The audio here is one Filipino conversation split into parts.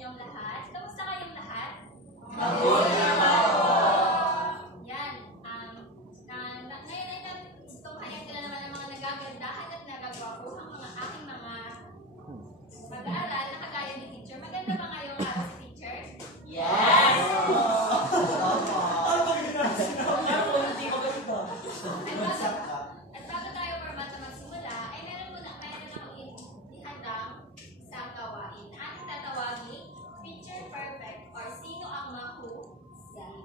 inyong lahat. Kamusta kayong lahat? Mabuti naman po! Yan. Ngayon ay tunghayan ko na naman ang mga nagagandahan at nagagwapuhang mga aking mga mag-aaral na kagaya ni teacher. Maganda ba ngayong araw si teacher? Yes! At bago tayo format na magsimula, ay meron akong ihadang sa gawain. Ating tatawagin, picture perfect or sino ang mahusay.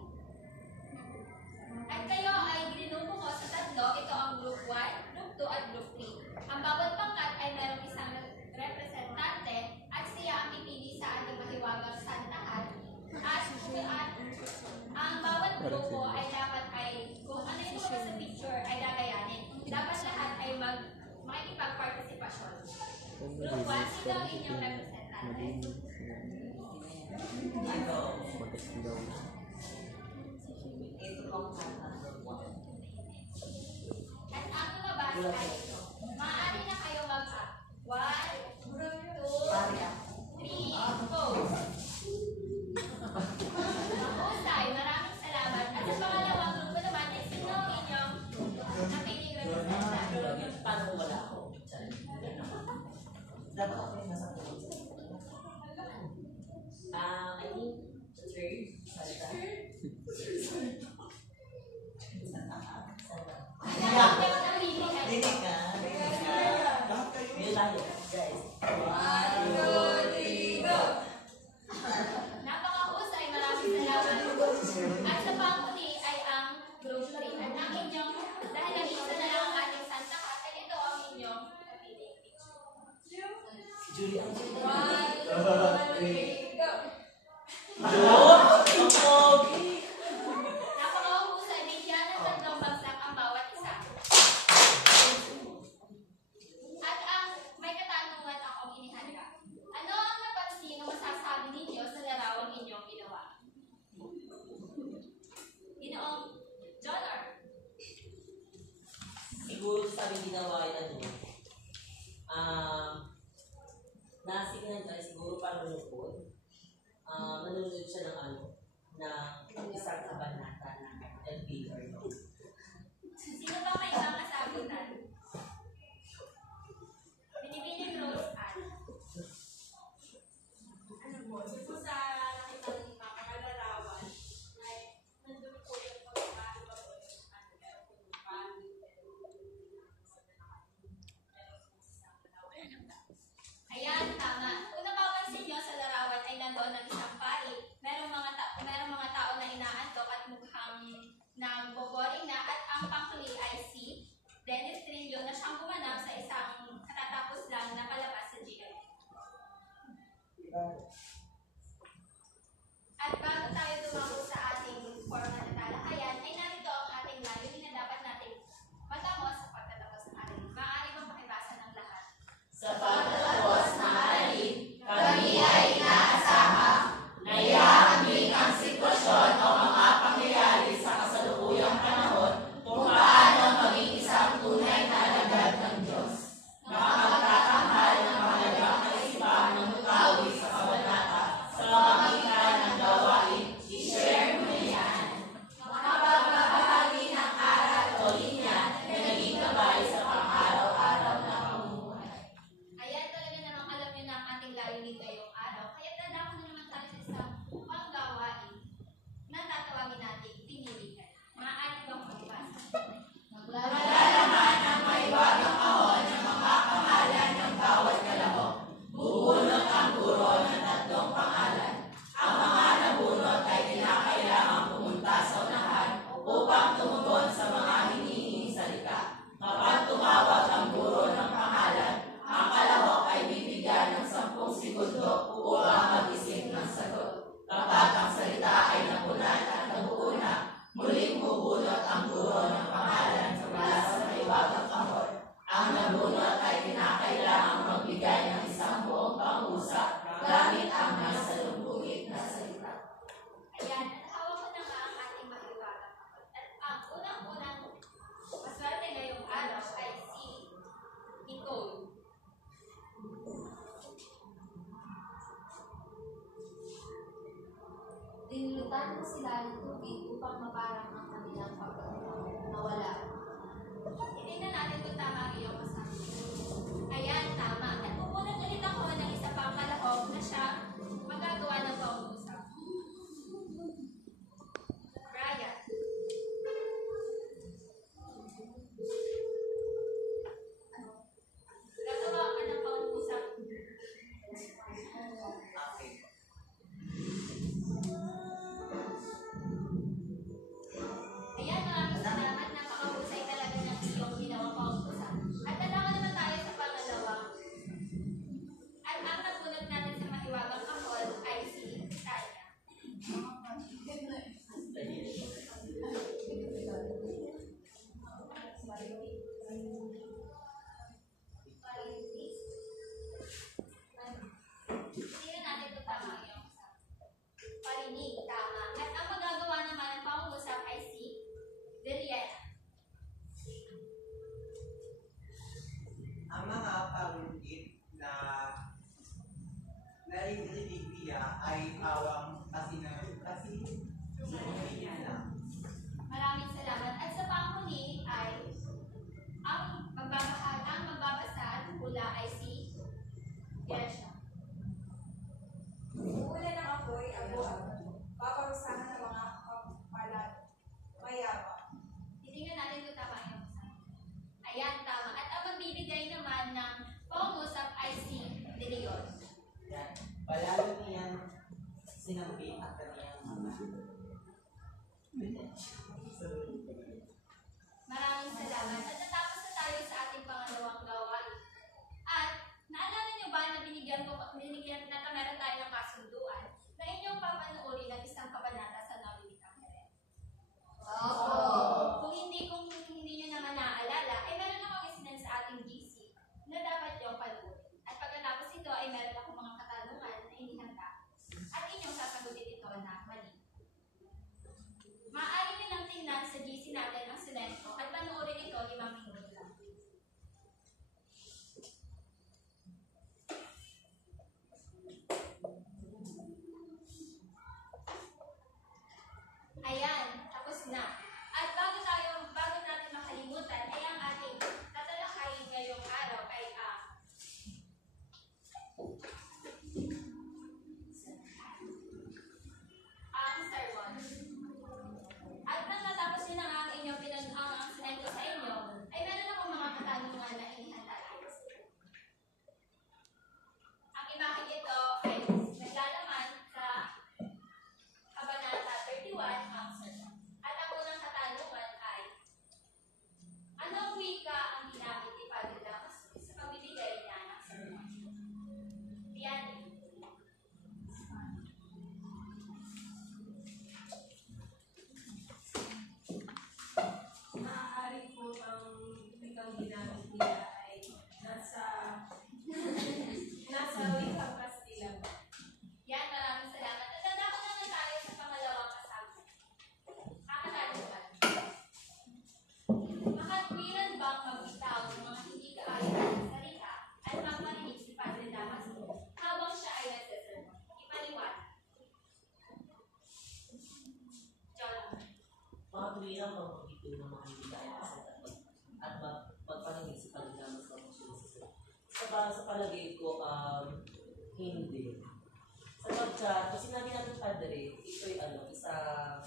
At kayo ay ginugrupo ko sa tatlo. Ito ang group 1, group 2 at group 3. Ang bawat pangkat ay merong isang representante at siya ang pipili sa ating mahiwagang santahan. At ang bawat grupo ay dapat kung ano yung sa picture ay gagayanin. Dapat lahat ay makikipag-participasyon. Group 1, sino ang inyong representante? At ang lumabas ay ito. Maaari na kayo mag-up. 1, 2, 3, pose. Mahusay, maraming salamat. At sa pangalawang grupo naman ay sino ang inyong napiling representante? Paano wala ako? Dapat ako yung nasa puso. I think third. Dinig ka. Yun tayo, guys. 1, 2, 3, go! Napakahusay, maraming salamat. At sa panghuli ay ang group 3. At ang inyong, dahil ang isa na lang ang ating Santa Cat, ay ito ang inyong napiling picture. Julie, ang 1, 2, 3, go! Napakahusay, bigyan ng tatlong bagsak ang bawat isa. At may katanungan akong inihanda. Ano ang napansin o masasabi ninyo sa larawang inyong ginawa? Ginoong John R. siguro sabi ginawa ay nasikinan tayo siguro parang lupod. Manunod siya ng isang kabanata ng LP or no. Sino ba may ibang kasagutan? Binibining Rose Ann. Ano po? Ito sa nakita ng mga larawan ay nandun po yung pagkakaiba po yung pero kung paano ayan, tama. Kung napapansin nyo sa larawan ay nandoon ng isang pari. Merong mga tao na inaantok at mukhang nagboboring na at ang panghuli ay si Dennis Trillo na siyang gumanap sa isang katatapos lang na palabas sa GMA. At bago tayo tumango sa ating format na talakayan, ay narito ang ating layunin na dapat natin matamo sa pagtatapos ng ating. Maaari bang pakibasa ng lahat? Sa pagtatapos ng aralin, kami ay inaasaha na iaambing ang sitwasyon o mga pangyayari sa kasalukuyang panahon kung paano maging isang tunay na alagad ng Diyos na makapagtatanghal ng mahalagang kaisipan ng mutawi sa kabanata sa pamamagitan ng gawain. I-share mo yan. Makapagbabahagi ng aral o linya na naging gabay sa pang-araw-araw na pamumuhay. Ayan, talaga namang alam nyo na ang ating layunin ngayong araw. Kaya dadako na naman tayo sa isang panggawain na tatawagin natin pinilikan. Maaari bang magbasa? Malalaman ang maiwagang kahon ng mga pangalan ng bawat kalahok. Bubunot ang guro ng tatlong pangalan. Ang mga nabunot ay kinakailangang pumunta sa unahan upang tumugon sa mga hinihinging salita. Kapag tumawag ang guro ng pangalan, ang kalahok ay bibigyan ng 10 segundo Magdadala sila ng tubig upang maparang ang kanilang pag-nawala. Itingnan natin kung tama ang iyong kasabi. Ayan, tama. At pupunod ulit ako ng isa pang kalahok na siya magagawa ng pangungusap. Brian. Gagawa ka ng pangungusap. Okay. Ayan, maraming salamat. Napakahusay talaga ng iyong ginawang pangungusap. At tanawa naman tayo sa pangalawa. At ang napunod natin sa mahiwagang kahon ay si Tanya. Tingnan natin kung tama ang iyong usapan. Parinig, tama. At ang magagawa naman ng pangungusap ay si Deliana. Ang mga pangungkit na naririnig niya ay pawang kasi niya lang. Maraming salamat. At sa panghuli ay ang magbabasa at hula ay si Gersha. Hula ng apoy, abo-abo, paparusahan ng mga kapalat, mayabang. Titingnan natin kung tama ang iyong usapan. Ayan, tama. At ang magbibigay naman ng pangungusap ay si De Leon. Yan. Palalo niyan sinabi at kaniyang mga. Maraming salamat. At natapos na tayo sa ating pangalawang gawain. At naalala niyo ba na binigyan na meron tayo ng kasunduan na inyong papanuorin ng isang kabanata sa Noli Me Tangere? Kung hindi niyo naman naaalala, ay meron akong isinend sa ating GC na dapat yung panuorin. At pagkatapos ito ay meron akong mga katanungan na inihanda. At inyong sasagutin ito na mali. Maaari nyo lang tingnan sa GC natin ang sinento at panoorin ito 5 minuto lang. Ayan, tapos na. At bago natin makalimutan, ay ang ating tatalakayin ngayong araw ay ang sermon. At nang natapos nyo na ang inyong ang sinento sa inyo, ay meron akong mga katanungan na inihanda tayo. Ang imaheng ito ay naglalaman sa Kabanata 31, ang sermon. At ang unang katanungan ay, anong wika ang ginamit ni Padre Damaso sa pagbibigay niya ng sermon? Yan. Maaari po ang wikang ginamit nila ay nasa wikang Kastila. Yan, maraming salamat. At dadako naman tayo sa pangalawang kasama. Kakatanungan. Makatwiran bang magbitaw ng mga hindi kaayon ng salita at magmarinig si Padre Damaso habang siya ay nagsasermon? Ipaliwanag. John. Mga tuwirang magpapito ng mga hindi kaya at magpaninig sa pagdamas ng mga sinusunod. Sa palagay ko, hindi. Sapagkat, kasi sinabi natin Padre, ito'y isang,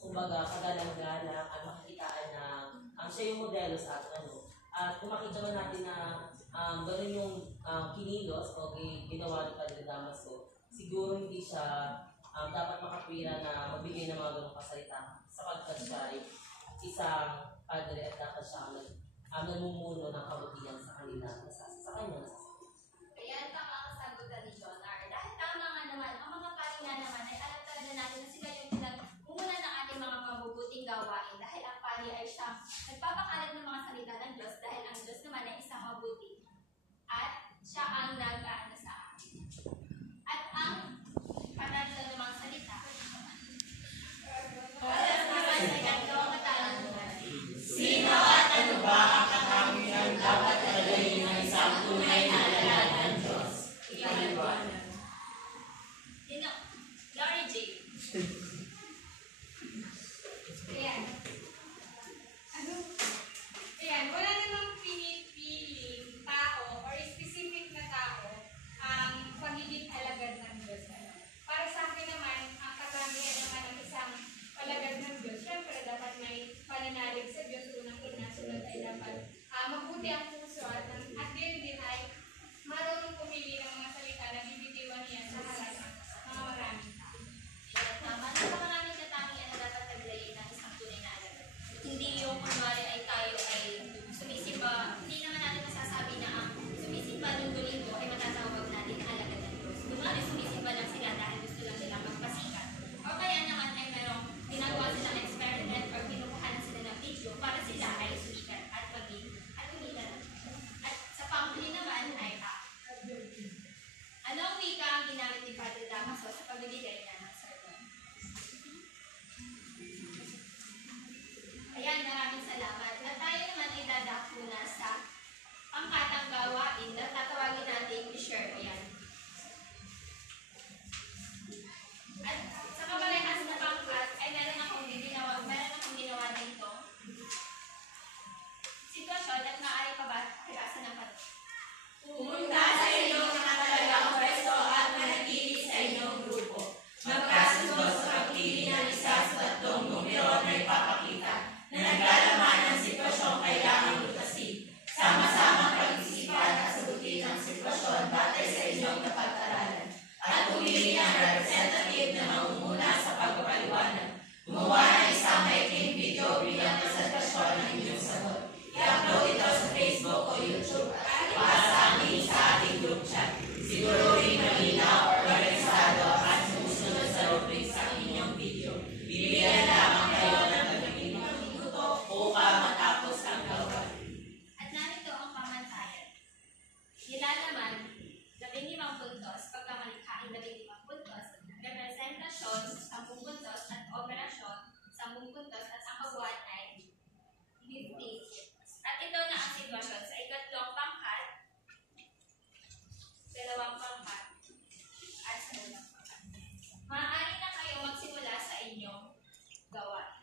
kumbaga, kagalang-galang at makikitaan na siya yung modelo sa atin. At kung makita man natin na gano'n yung kinilos o ginawa ni Padre Damaso, siguro hindi siya dapat makapira na magbigay ng mga ganong kasalita sapagkat siya ay isang padre at dapat siya ang namumuno ng kabutihan sa kanila, sa kanya. Ayan, tama ang kasagutan ni John R. Dahil tama nga naman, ang mga pari nga naman ay alam talaga natin na sila yung pinag-umuna ng ating mga mabubuting gawain dahil ang pari ay siyang nagpapakalat ng mga salita ng Diyos dahil ang Diyos naman ay isang mabuti at siya ang nag-aano sa atin. At ang panalo ng mga salita para sa mga dalawang katanungan. Sino at ano ba ang katangian dapat talagay ng isang tunay na sitwasyon, 10 puntos, at operasyon, 10 puntos, at ang kabuuan ay 50. At ito na ang sitwasyon sa ikatlong pangkat, dalawang pangkat, at sa unang pangkat. Maaari na kayo magsimula sa inyong gawain.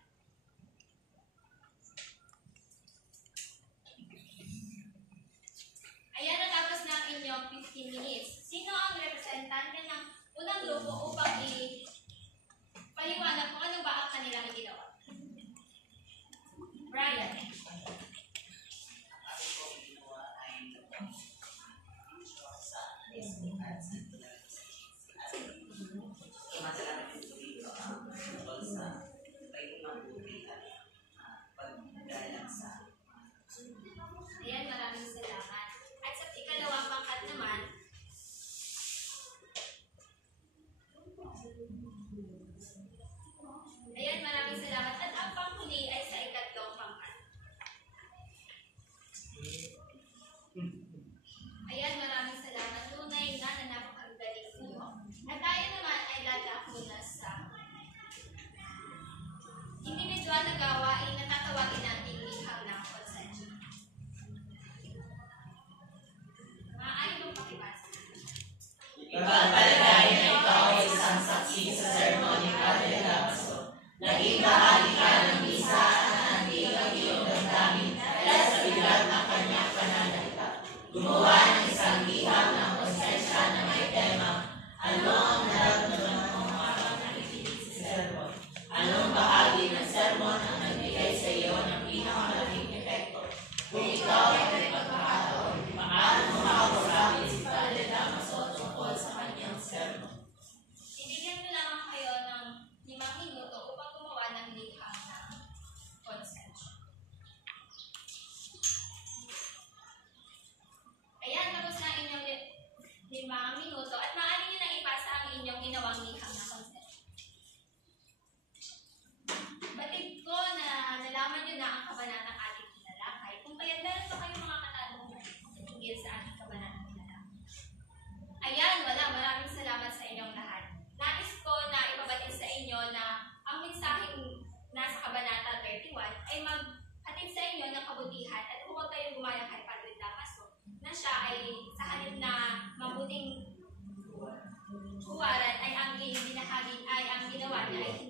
Ayan, natapos na ang inyong 15 minutes. Sino ang representante ng unang grupo upang ipaliwanag kung ano ba ang kanilang ginawa? Brian. Ang ko ginawa ay sa Disney at sa sumasalamat ko dito ang tungkol sa pagmabuti at paggalang sa Ayan, maraming salamat. At sa ikalawang pangkat naman, ayan, maraming salamat. At ang panghuli ay sa ikatlong pangkat. Ayan, maraming salamat. Tunay na napakagaling niyo. At tayo naman ay lalak muna sa individual na gawain na tatawagin natin liham ng konsensya. Maaari mong pakibasa. Ipagpalagay na ikaw ay isang saksi sa sermon ni Padre Damaso. Naging bahagi ka ng misa at nanantig ang iyong damdamin dahil sa bigat ng kanyang pananalita. Gumawa ng isang liham ng konsensya na may tema, ano ang nararamdaman mo habang nakikinig sa sermon? Anong bahagi ng sermon ang nagbigay sa iyo ng pinakamalaking epekto? Kung ikaw ay may pagkakataon, paano mo makausapin si Padre Damaso tungkol sa kanyang sermon? Ibigyan ko lamang kayo ng 5 minuto upang gumawa ng liham ng konsensya. Ayan, tapos na ang inyong 5 minuto at maaari nyo nang ipasa ang inyong ginawang liham ng konsensya. Batid ko na nalaman nyo na ang kabanatang ating tinalakay. Kung kaya meron pa kayong mga katanungan tungkol sa ating kabanatang tinalakay. Ayan, wala. Maraming salamat sa inyong lahat. Nais ko na ipabatid sa inyo na ang mensaheng nasa Kabanata 31 ay maghatid sa inyo ng kabutihan at huwag kayong gumaya kay Padre Damaso na siya ay sa halip na mabuting huwaran ay ang ginawa niya ay